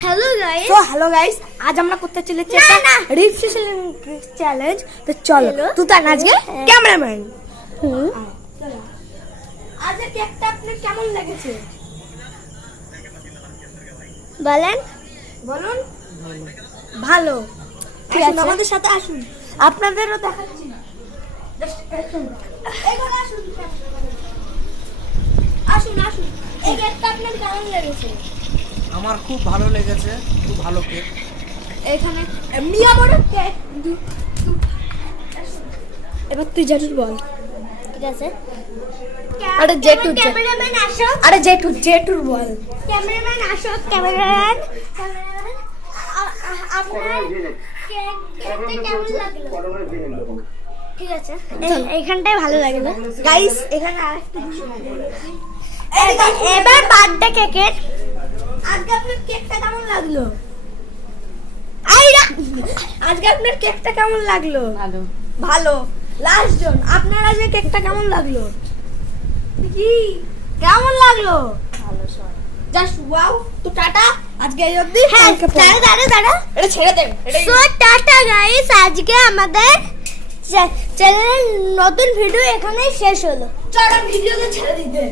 Hello guys आज আমরা করতে চলেছি একটা রিফ্রেশন চ্যালেঞ্জ। তো চলো তুই আজকে ক্যামেরাম্যান। আজ কেকটা আপনার কেমন লেগেছে বলেন। বলুন। ভালো, ঠিক আছে, আমাদের সাথে আসুন, আপনাদেরও দেখাচ্ছি। আসুন আসুন, এই কেকটা আপনার কেমন লেগেছে? আমার খুব ভালো লেগেছে, খুব ভালো কেক। এখানে মিয়া বড় কেক। এবার তুই জেঠুর বল। ঠিক আছে। আরে জেঠু, ক্যামেরাম্যান আসো। আরে জেঠুর বল। ক্যামেরাম্যান আসো। ক্যামেরাম্যান আপনার কেকটা কেমন লাগলো? ঠিক আছে, এইখানটাই ভালো লাগলো। গাইস এখানে আরেকটা এবার বার্থডে কেকের আজকে আপনার কেকটা কেমন লাগলো? আইরা আজকে আপনার কেকটা কেমন লাগলো? ভালো। ভালো। লাস্ট জন, আপনার আজকে কেকটা কেমন লাগলো? কি কেমন লাগলো? ভালো সব। Just wow. তো টাটা, আজকে এই অবধি। হ্যাঁ, দাঁড়া এটা ছেড়ে দেন। সো টাটা গাইস, আজকে আমাদের চ্যানেলের নতুন ভিডিও এখানেই শেষ হলো। চলো ভিডিওতে ছেড়ে দিতে।